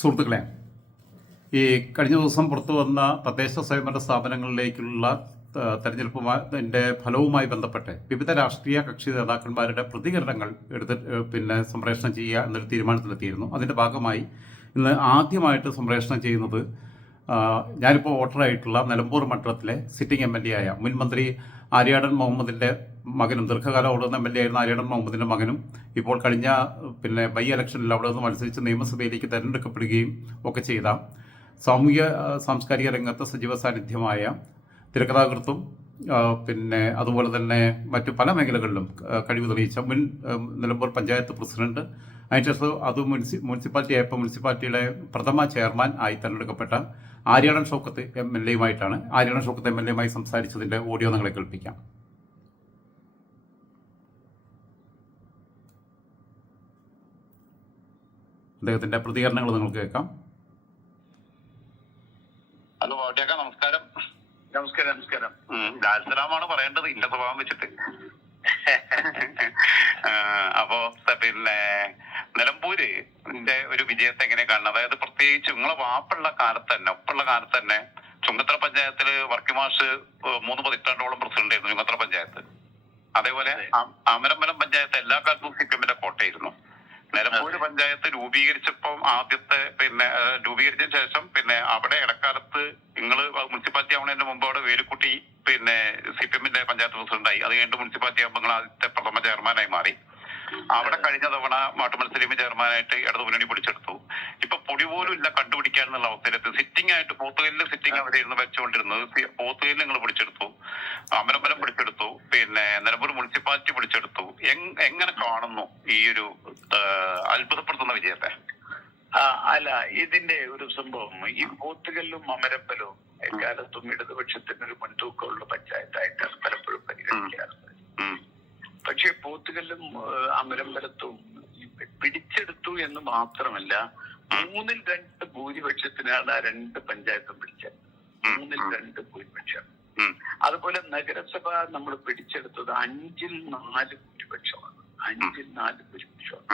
സുഹൃത്തുക്കളെ, ഈ കഴിഞ്ഞ ദിവസം പുറത്തു വന്ന തദ്ദേശ സ്വയംഭരണ സ്ഥാപനങ്ങളിലേക്കുള്ള തെരഞ്ഞെടുപ്പിൻ്റെ ഫലവുമായി ബന്ധപ്പെട്ട് വിവിധ രാഷ്ട്രീയ കക്ഷി നേതാക്കന്മാരുടെ പ്രതികരണങ്ങൾ സംപ്രേഷണം ചെയ്യുക എന്നൊരു തീരുമാനത്തിലെത്തിയിരുന്നു. അതിൻ്റെ ഭാഗമായി ഇന്ന് ആദ്യമായിട്ട് സംപ്രേഷണം ചെയ്യുന്നത് ഞാനിപ്പോൾ വോട്ടറായിട്ടുള്ള നിലമ്പൂർ മണ്ഡലത്തിലെ സിറ്റിംഗ് MLA ആയ മുൻ മന്ത്രി ആര്യാടൻ മുഹമ്മദിൻ്റെ മകനും, ദീർഘകാലം ഓടുന്ന MLA ആയിരുന്ന ആര്യാടൻ മുഹമ്മദിൻ്റെ മകനും ഇപ്പോൾ കഴിഞ്ഞ ബൈ ഇലക്ഷനിൽ അവിടെ നിന്ന് മത്സരിച്ച് നിയമസഭയിലേക്ക് തിരഞ്ഞെടുക്കപ്പെടുകയും ഒക്കെ ചെയ്ത സാംസ്കാരിക രംഗത്ത് സജീവ സാന്നിധ്യമായ തിരക്കഥാകൃത്തും അതുപോലെ തന്നെ മറ്റു പല മേഖലകളിലും കഴിവ് തെളിയിച്ച മുൻ നിലമ്പൂർ പഞ്ചായത്ത് പ്രസിഡന്റ്, അതിനുശേഷം അത് മുനിസിപ്പാലിറ്റി ആയപ്പോൾ മുനിസിപ്പാലിറ്റിയുടെ പ്രഥമ ചെയർമാൻ ആയി തിരഞ്ഞെടുക്കപ്പെട്ട ആര്യാടൻ ഷൗക്കത്ത് MLAയുമായിട്ടാണ്. ആര്യാടൻ ഷൗക്കത്ത് MLAയുമായി സംസാരിച്ചതിൻ്റെ ഓഡിയോ നിങ്ങളെ കേൾപ്പിക്കാം. അദ്ദേഹത്തിന്റെ പ്രതികരണങ്ങൾ നിങ്ങൾക്ക് കേൾക്കാം. ഹലോ ഓട്ടിയാക്ക, നമസ്കാരം. നമസ്കാരം. നമസ്കാരം. ലാൽസലാമാണ് പറയേണ്ടത്, ഇന്ന സ്വഭാവം വെച്ചിട്ട്. അപ്പോ നിലമ്പൂരിന്റെ ഒരു വിജയത്തെ എങ്ങനെ കാണണം? അതായത് പ്രത്യേകിച്ച് നിങ്ങളെ ഒപ്പുള്ള കാലത്ത് തന്നെ ചുങ്കത്തറ പഞ്ചായത്തില് വർക്കിമാഷ് 3 പതിറ്റാണ്ടോളം പ്രസിഡന്റ് ആയിരുന്നു ചുങ്കത്തറ പഞ്ചായത്ത്. അതേപോലെ അമരമ്പലം പഞ്ചായത്ത് എല്ലാ കാലത്തും സിപിഎമ്മിന്റെ കോട്ടയായിരുന്നു. നിലമ്പൂര് പഞ്ചായത്ത് രൂപീകരിച്ചപ്പം രൂപീകരിച്ച ശേഷം അവിടെ ഇടക്കാലത്ത് നിങ്ങൾ മുനിസിപ്പാലിറ്റി ആവുന്നതിന് മുമ്പ് അവിടെ വേലുക്കുട്ടി സിപിഎമ്മിന്റെ പഞ്ചായത്ത് പ്രസിഡന്റായി. അത് കഴിഞ്ഞിട്ട് മുനിസിപ്പാലിറ്റി ആകുമ്പോൾ നിങ്ങൾ ആദ്യത്തെ പ്രഥമ ചെയർമാനായി മാറി. അവിടെ കഴിഞ്ഞ തവണ മാട്ടുമത്സരിമ ചെയർമാനായിട്ട് ഇടതു മുന്നണി പിടിച്ചെടുത്തു. ഇപ്പൊ പൊടി പോലും ഇല്ല കണ്ടുപിടിക്കാനുള്ള അവസ്ഥയിലെത്തി. സിറ്റിംഗ് ആയിട്ട് പോത്തുകല്ലിൽ സിറ്റിംഗ് അവിടെ ഇരുന്ന് വെച്ചുകൊണ്ടിരുന്നത് പോത്തുകല്ലിൽ നിങ്ങൾ പിടിച്ചെടുത്തു, അമരമ്പലം പിടിച്ചെടുത്തു, നിലമ്പൂർ മുനിസിപ്പാലിറ്റി പിടിച്ചെടുത്തു. എങ്ങനെ കാണുന്നു ഈ ഒരു അത്ഭുതപ്പെടുത്തുന്ന വിജയത്തെ? അല്ല, ഇതിന്റെ ഒരു സംഭവം, ഈ പോത്തുകല്ലും അമരമ്പലവും എക്കാലത്തും ഇടതുപക്ഷത്തിന് ഒരു മുൻതൂക്കമുള്ള പഞ്ചായത്തായിട്ടാണ് പലപ്പോഴും പരിഗണിക്കാറുള്ളത്. പക്ഷെ പോത്തുകല്ലും അമരമ്പലത്തും പിടിച്ചെടുത്തു എന്ന് മാത്രമല്ല, 3-2 ഭൂരിപക്ഷത്തിനാണ് ആ 2 പഞ്ചായത്തും പിടിച്ചത്. 3-2 ഭൂരിപക്ഷം. അതുപോലെ നഗരസഭ നമ്മൾ പിടിച്ചെടുത്തത് 5-4 ഭൂരിപക്ഷമാണ്. 5-4 ഭൂരിപക്ഷമാണ്.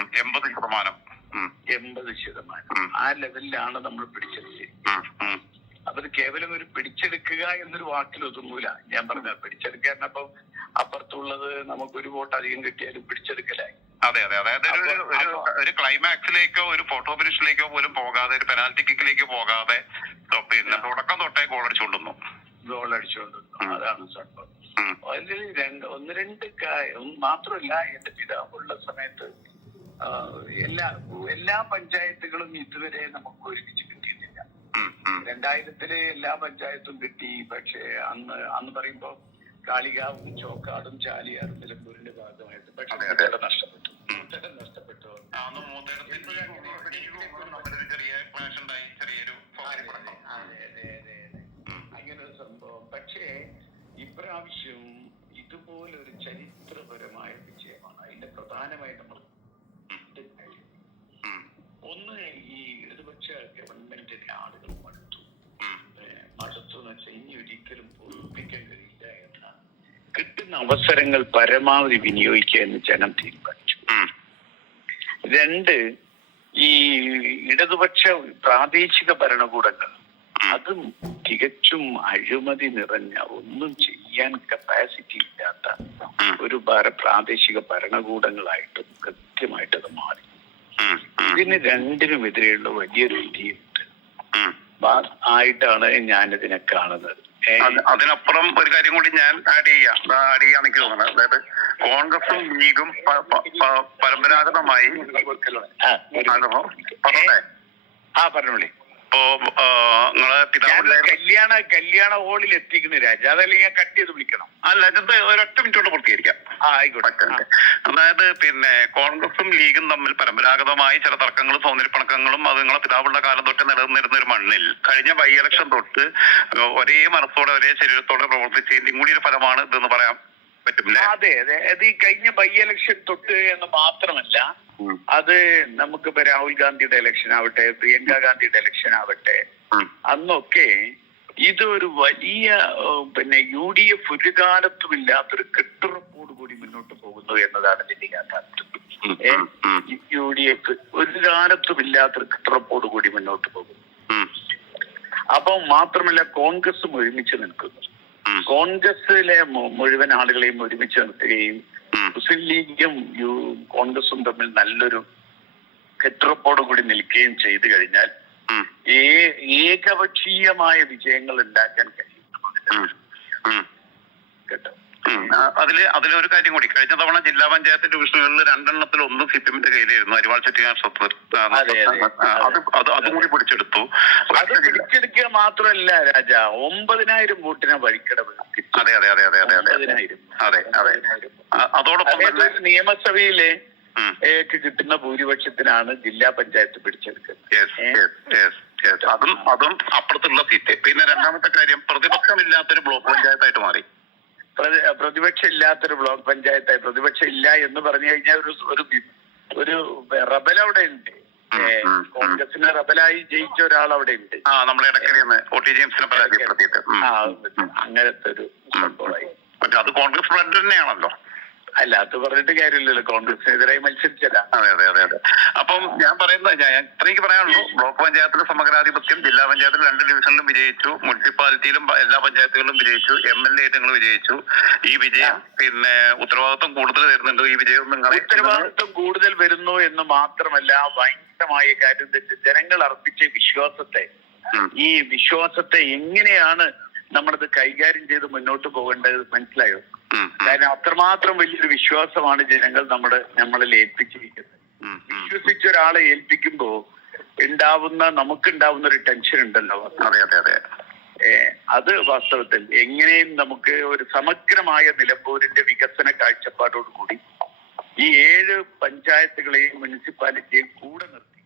80%. ആ ലെവലിലാണ് നമ്മൾ പിടിച്ചെടുത്തത്. അപ്പൊ ഇത് കേവലം ഒരു പിടിച്ചെടുക്കുക എന്നൊരു വാക്കിൽ ഒതുങ്ങൂല. ഞാൻ പറഞ്ഞ പിടിച്ചെടുക്കാൻ അപ്പം അപ്പുറത്തുള്ളത് നമുക്കൊരു വോട്ട് അധികം കിട്ടിയാലും പിടിച്ചെടുക്കലായി. അതെ. അതായത് ഒരു ക്ലൈമാക്സിലേക്കോ ഒരു ഫോട്ടോ ഫിനിഷിലേക്കോ പോലും പോകാതെ, ഒരു പെനാൽറ്റി കിക്കിലേക്ക് പോകാതെ തുടക്കം തൊട്ടേ ഗോൾ അടിച്ചുകൊണ്ടുവന്നു. അതാണ് സംഭവം. അതിൽ 1-2 മാത്രമല്ല, എന്റെ പിതാവുള്ള സമയത്ത് എല്ലാ പഞ്ചായത്തുകളും ഇതുവരെ നമുക്ക് ഒരുമിച്ച് കിട്ടിയിട്ടില്ല. 2000 എല്ലാ പഞ്ചായത്തും കിട്ടി. പക്ഷെ അന്ന് പറയുമ്പോ കാളികാവും ചോക്കാടും ചാലിയാറും നിലമ്പൂരിന്റെ ഭാഗമായിട്ട് പക്ഷെ നഷ്ടപ്പെട്ടു. അങ്ങനെ ഒരു സംഭവം. പക്ഷേ ഇപ്രാവശ്യം ഇതുപോലെ ഒരു ചരിത്രപരമായ വിജയമാണ്. അതിന്റെ പ്രധാനമായി നമ്മൾ ഒന്ന്, ഈ ഇടതുപക്ഷ ഗവൺമെന്റിനെ ആളുകൾ മടുത്തു എന്ന് വെച്ചാൽ ഇനി ഒരിക്കലും പൂർത്തിക്കാൻ കഴിയില്ല എന്ന കിട്ടുന്ന അവസരങ്ങൾ പരമാവധി വിനിയോഗിക്കുക എന്ന് ജനം തീരുമാനിച്ചു. 2, ഈ ഇടതുപക്ഷ പ്രാദേശിക ഭരണകൂടങ്ങൾ അതും തികച്ചും അഴിമതി നിറഞ്ഞ, ഒന്നും ചെയ്യാൻ കപ്പാസിറ്റി ഇല്ലാത്ത ഒരു പ്രാദേശിക ഭരണകൂടങ്ങളായിട്ടും കൃത്യമായിട്ട് അത് മാറി. ഇതിന് 2-നുമെതിരെയുള്ള വലിയൊരു വിധിയുണ്ട് ആയിട്ടാണ് ഞാനിതിനെ കാണുന്നത്. അതിനപ്പുറം ഒരു കാര്യം കൂടി ഞാൻ ആഡ് ചെയ്യാൻ എനിക്ക് തോന്നുന്നത്, അതായത് കോൺഗ്രസും ലീഗും പരമ്പരാഗതമായി പറഞ്ഞോളി. കല്യാണ ഹോളിൽ എത്തിക്കുന്ന രാജ, അതല്ലെങ്കിൽ ഞാൻ കട്ട് ചെയ്ത് വിളിക്കണം. അല്ല, ഇത് ഒരൊറ്റ മിനിറ്റ് കൊണ്ട് പൂർത്തീകരിക്കാം. അതായത് കോൺഗ്രസും ലീഗും തമ്മിൽ പരമ്പരാഗതമായി ചില തർക്കങ്ങളും സൗന്ദര്യപ്പണക്കങ്ങളും അത് നിങ്ങളെ പിതാവുള്ള കാലം തൊട്ട് നിലനിന്നിരുന്ന ഒരു മണ്ണിൽ കഴിഞ്ഞ ബൈ ഇലക്ഷൻ തൊട്ട് ഒരേ മനസ്സോടെ ഒരേ ശരീരത്തോടെ പ്രവർത്തിച്ചതിന്റെയും കൂടി ഒരു ഫലമാണ് ഇതെന്ന് പറയാൻ പറ്റും. അതെ. അത് ഈ കഴിഞ്ഞ ബൈ ഇലക്ഷൻ തൊട്ട് എന്ന് മാത്രമല്ല, അത് നമുക്കിപ്പോ രാഹുൽ ഗാന്ധിയുടെ ഇലക്ഷൻ ആവട്ടെ, പ്രിയങ്ക ഗാന്ധിയുടെ ഇലക്ഷൻ ആവട്ടെ, അന്നൊക്കെ ഇതൊരു വലിയ UDF ഒരു കാലത്തും ഇല്ലാത്തൊരു കെട്ടുറപ്പോട് കൂടി മുന്നോട്ട് പോകുന്നു എന്നതാണ് ഇതിന്റെ യാഥാർത്ഥ്യം. UDF ഒരു കാലത്തും ഇല്ലാത്തൊരു കെട്ടുറപ്പോട് കൂടി മുന്നോട്ട് പോകും. അപ്പം മാത്രമല്ല കോൺഗ്രസും ഒരുമിച്ച് നിൽക്കുന്നു. കോൺഗ്രസിലെ മുഴുവൻ ആളുകളെയും ഒരുമിച്ച് നിർത്തുകയും മുസ്ലിം ലീഗും കോൺഗ്രസും തമ്മിൽ നല്ലൊരു കെട്ടുറപ്പോട് കൂടി നിൽക്കുകയും ചെയ്തു കഴിഞ്ഞാൽ ഏകപക്ഷീയമായ വിജയങ്ങൾ ഉണ്ടാക്കാൻ കഴിയും കേട്ടോ. അതിലൊരു കാര്യം കൂടി, കഴിഞ്ഞ തവണ ജില്ലാ പഞ്ചായത്ത് ഡിവിഷനുകളിൽ 2 ഒന്ന് സിപിഎമ്മിന്റെ കയ്യിലായിരുന്നു. അരിവാൾ ചെട്ടിയാർ സ്വത്ത് അതും കൂടി പിടിച്ചെടുത്തു. അത് പിടിച്ചെടുക്കുക മാത്രമല്ല രാജ, 9,000 വോട്ടിനെ വഴിക്കടവ്. അതെ അതെ അതെ അതെ അതെ അതെ അതെ അതെ. അതോടൊപ്പം തന്നെ നിയമസഭയിലെ കിട്ടുന്ന ഭൂരിപക്ഷത്തിനാണ് ജില്ലാ പഞ്ചായത്ത് പിടിച്ചെടുക്കുന്നത്. അതും അപ്പുറത്തുള്ള സീറ്റ്. പിന്നെ രണ്ടാമത്തെ കാര്യം, പ്രതിപക്ഷമില്ലാത്തൊരു ബ്ലോക്ക് പഞ്ചായത്തായിട്ട് മാറി. പ്രതിപക്ഷം ഇല്ലാത്തൊരു ബ്ലോക്ക് പഞ്ചായത്തായി. പ്രതിപക്ഷം ഇല്ല എന്ന് പറഞ്ഞു കഴിഞ്ഞാൽ ഒരു റബൽ അവിടെ ഉണ്ട്. കോൺഗ്രസിന് റബലായി ജയിച്ച ഒരാൾ അവിടെ ഉണ്ട്. അങ്ങനത്തെ ഒരു സംഭവമായി. അത് കോൺഗ്രസ് ഫ്രണ്ട് തന്നെയാണല്ലോ. അല്ല, അത് പറഞ്ഞിട്ട് കാര്യമില്ലല്ലോ, കോൺഗ്രസിനെതിരായി മത്സരിച്ചല്ല. അതെ അതെ അതെ അതെ. അപ്പം ഞാൻ പറയുന്നത്, ഇത്രയ്ക്ക് പറയാനുള്ളൂ. ബ്ലോക്ക് പഞ്ചായത്തിലെ സമഗ്രാധിപത്യം, ജില്ലാ പഞ്ചായത്തിൽ 2 ഡിവിഷനിലും വിജയിച്ചു, മുനിസിപ്പാലിറ്റിയിലും എല്ലാ പഞ്ചായത്തുകളിലും വിജയിച്ചു, MLA ആയിട്ട് നിങ്ങൾ വിജയിച്ചു. ഈ വിജയം പിന്നെ ഉത്തരവാദിത്വം കൂടുതൽ വരുന്നുണ്ട്. ഈ വിജയം നിങ്ങൾ ഉത്തരവാദിത്വം കൂടുതൽ വരുന്നു എന്ന് മാത്രമല്ല, ഭയങ്കരമായ കാര്യം ജനങ്ങൾ അർപ്പിച്ച വിശ്വാസത്തെ, ഈ വിശ്വാസത്തെ എങ്ങനെയാണ് നമ്മളത് കൈകാര്യം ചെയ്ത് മുന്നോട്ട് പോകേണ്ടത് മനസ്സിലായോ? കാരണം അത്രമാത്രം വലിയൊരു വിശ്വാസമാണ് ജനങ്ങൾ നമ്മളിൽ ഏൽപ്പിച്ചിരിക്കുന്നത്. വിശ്വസിച്ച ഒരാളെ ഏൽപ്പിക്കുമ്പോ നമുക്കുണ്ടാവുന്ന ഒരു ടെൻഷൻ ഉണ്ടല്ലോ. അത് വാസ്തവത്തിൽ എങ്ങനെയും നമുക്ക് ഒരു സമഗ്രമായ നിലമ്പൂരിന്റെ വികസന കാഴ്ചപ്പാടോടുകൂടി ഈ 7 പഞ്ചായത്തുകളെയും മുനിസിപ്പാലിറ്റിയെയും കൂടെ നിർത്തി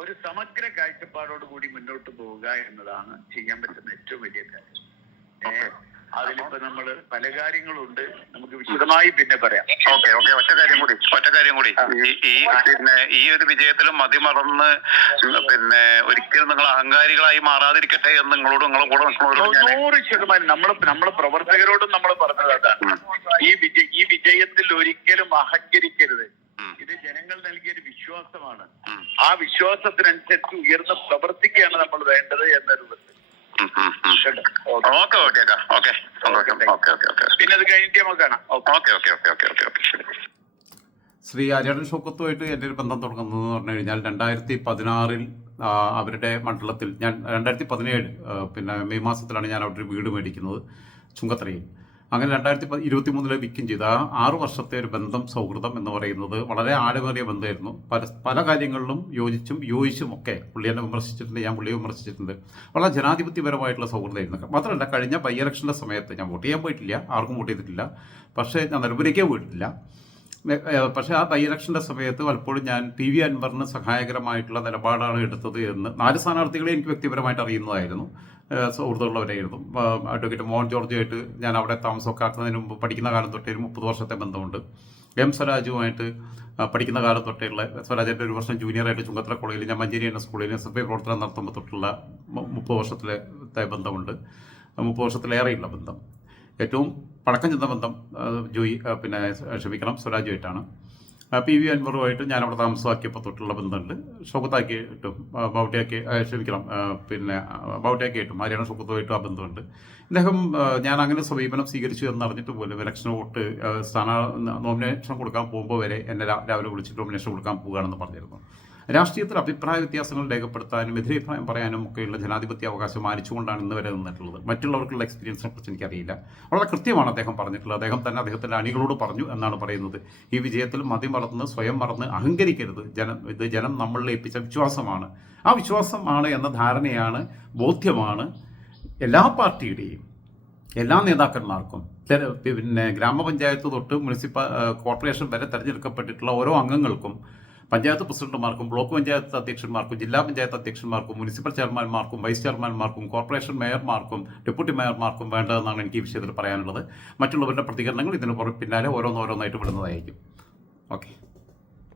ഒരു സമഗ്ര കാഴ്ചപ്പാടോടുകൂടി മുന്നോട്ട് പോവുക എന്നതാണ് ചെയ്യാൻ പറ്റുന്ന ഏറ്റവും വലിയ കാര്യം. അതിലിപ്പോ നമ്മള് പല കാര്യങ്ങളുണ്ട്, നമുക്ക് വിശദമായി പിന്നെ പറയാം. ഓക്കെ. ഒറ്റ കാര്യം കൂടി ഈ ഒരു വിജയത്തിലും മതിമറന്ന് പിന്നെ ഒരിക്കലും നിങ്ങൾ അഹങ്കാരികളായി മാറാതിരിക്കട്ടെ എന്ന് നിങ്ങളെ കൂടെ 100% നമ്മളെ പ്രവർത്തകരോടും നമ്മൾ പറഞ്ഞത് അതാണ്. ഈ വിജയത്തിൽ ഒരിക്കലും അഹങ്കരിക്കരുത്. ഇത് ജനങ്ങൾ നൽകിയൊരു വിശ്വാസമാണ്. ആ വിശ്വാസത്തിനനുസരിച്ച് ഉയർന്ന് പ്രവർത്തിക്കുകയാണ് നമ്മൾ വേണ്ടത് എന്ന രൂപത്തിൽ. പിന്നെ അത് കഴിഞ്ഞിട്ട് നമുക്ക് കാണാം. ശ്രീ ആര്യാടൻ ഷൗക്കത്തുമായിട്ട് എൻ്റെ ഒരു ബന്ധം തുടങ്ങുന്നതെന്ന് പറഞ്ഞു കഴിഞ്ഞാൽ 2016 അവരുടെ മണ്ഡലത്തിൽ ഞാൻ 2017 പിന്നെ മെയ് മാസത്തിലാണ് ഞാൻ അവിടെ ഒരു വീട് മേടിക്കുന്നത് ചുങ്കത്തറയിൽ. അങ്ങനെ 2023 വിൽക്കുകയും ചെയ്ത 6 വർഷത്തെ ഒരു ബന്ധം, സൗഹൃദം എന്ന് പറയുന്നത് വളരെ ആഴമേറിയ ബന്ധമായിരുന്നു. പല കാര്യങ്ങളിലും യോജിച്ചും ഒക്കെ പുള്ളി എന്നെ വിമർശിച്ചിട്ടുണ്ട്, ഞാൻ പുള്ളിയെ വിമർശിച്ചിട്ടുണ്ട്. വളരെ ജനാധിപത്യപരമായിട്ടുള്ള സൗഹൃദമായിരുന്നു. മാത്രമല്ല, കഴിഞ്ഞ ബൈ ഇലക്ഷൻ്റെ സമയത്ത് ഞാൻ വോട്ട് ചെയ്യാൻ പോയിട്ടില്ല, ആർക്കും വോട്ട് ചെയ്തിട്ടില്ല, പക്ഷേ ഞാൻ നിലമ്പൂരിക്കേ പോയിട്ടില്ല. പക്ഷേ ആ ബൈ ഇലക്ഷൻ്റെ സമയത്ത് പലപ്പോഴും ഞാൻ PV അൻവറിന് സഹായകരമായിട്ടുള്ള നിലപാടാണ് എടുത്തത് എന്ന് 4 സ്ഥാനാർത്ഥികളെ എനിക്ക് വ്യക്തിപരമായിട്ട് അറിയുന്നതായിരുന്നു, സുഹൃത്തുക്കളുള്ളവരായിരുന്നു. അഡ്വക്കേറ്റ് മോഹൻ ജോർജുമായിട്ട് ഞാൻ അവിടെ താമസമൊക്കെ ആക്കുന്നതിന് മുമ്പ് പഠിക്കുന്ന കാലം തൊട്ടേ ഒരു 30 വർഷത്തെ ബന്ധമുണ്ട്. സ്വരാജുമായിട്ട് പഠിക്കുന്ന കാലം തൊട്ടേയുള്ള, സ്വരാജിൻ്റെ 1 വർഷം ജൂനിയറായിട്ട് ചുങ്കത്തറ കോളേജിൽ, ഞാൻ മഞ്ചേരി എന്ന സ്കൂളിൽ SFI പ്രവർത്തനം നടത്തുമ്പോൾ തൊട്ടുള്ള 30 വർഷത്തിലത്തെ ബന്ധമുണ്ട്. 30 വർഷത്തിലേറെയുള്ള ബന്ധം. ഏറ്റവും പഴക്കം ചെന്ന ബന്ധം സ്വരാജുമായിട്ടാണ്. PV അൻവറുമായിട്ട് ഞാൻ അവിടെ താമസമാക്കിയപ്പോൾ തൊട്ടുള്ള ബന്ധമുണ്ട്. ഷൗക്കത്താക്കിയിട്ടും ബൗട്ടിയാക്കിയിട്ടും ആര്യാടൻ ഷൗക്കത്തുമായിട്ടും ആ ബന്ധമുണ്ട്. ഇദ്ദേഹം ഞാൻ അങ്ങനെ സമീപനം സ്വീകരിച്ചു എന്നറിഞ്ഞിട്ട് പോലും ഇലക്ഷൻ വോട്ട് നോമിനേഷൻ കൊടുക്കാൻ പോകുമ്പോൾ വരെ എന്നെ രാവിലെ വിളിച്ചിട്ട് നോമിനേഷൻ കൊടുക്കാൻ പോകുകയാണെന്ന് പറഞ്ഞിരുന്നു. രാഷ്ട്രീയത്തിൽ അഭിപ്രായ വ്യത്യാസങ്ങൾ രേഖപ്പെടുത്താനും എതിരഭിപ്രായം പറയാനും ഒക്കെയുള്ള ജനാധിപത്യ അവകാശം മാനിച്ചുകൊണ്ടാണ് ഇന്ന് വരെ നിന്നിട്ടുള്ളത്. മറ്റുള്ളവർക്കുള്ള എക്സ്പീരിയൻസിനെ കുറിച്ച് എനിക്കറിയില്ല. വളരെ കൃത്യമാണ് അദ്ദേഹം പറഞ്ഞിട്ടുള്ളത്. അദ്ദേഹം തന്നെ അദ്ദേഹത്തിൻ്റെ അണികളോട് പറഞ്ഞു എന്നാണ് പറയുന്നത്. ഈ വിജയത്തിൽ മതിമറന്ന് സ്വയം മറന്ന് അഹങ്കരിക്കരുത്. ഇത് ജനം നമ്മളിൽ ഏൽപ്പിച്ച വിശ്വാസമാണ്. ആ വിശ്വാസമാണ് എന്ന ധാരണയാണ്, ബോധ്യമാണ് എല്ലാ പാർട്ടിയുടെയും എല്ലാ നേതാക്കന്മാർക്കും. പിന്നെ ഗ്രാമപഞ്ചായത്ത് തൊട്ട് കോർപ്പറേഷൻ വരെ തിരഞ്ഞെടുക്കപ്പെട്ടിട്ടുള്ള ഓരോ അംഗങ്ങൾക്കും, പഞ്ചായത്ത് പ്രസിഡന്റുമാർക്കും, ബ്ലോക്ക് പഞ്ചായത്ത് അധ്യക്ഷന്മാർക്കും, ജില്ലാ പഞ്ചായത്ത് അധ്യക്ഷന്മാർക്കും, മുനിസിപ്പൽ ചെയർമാൻമാർക്കും, വൈസ് ചെയർമാൻമാർക്കും, കോർപ്പറേഷൻ മേയർമാർക്കും, ഡെപ്യൂട്ടി മേയർമാർക്കും വേണ്ടതെന്നാണ് എനിക്ക് ഈ വിഷയത്തിൽ പറയാനുള്ളത്. മറ്റുള്ളവരുടെ പ്രതികരണങ്ങൾ ഇതിന് പിന്നാലെ ഓരോന്നോരോന്നായിട്ട് വിടുന്നതായിരിക്കും. ഓക്കെ.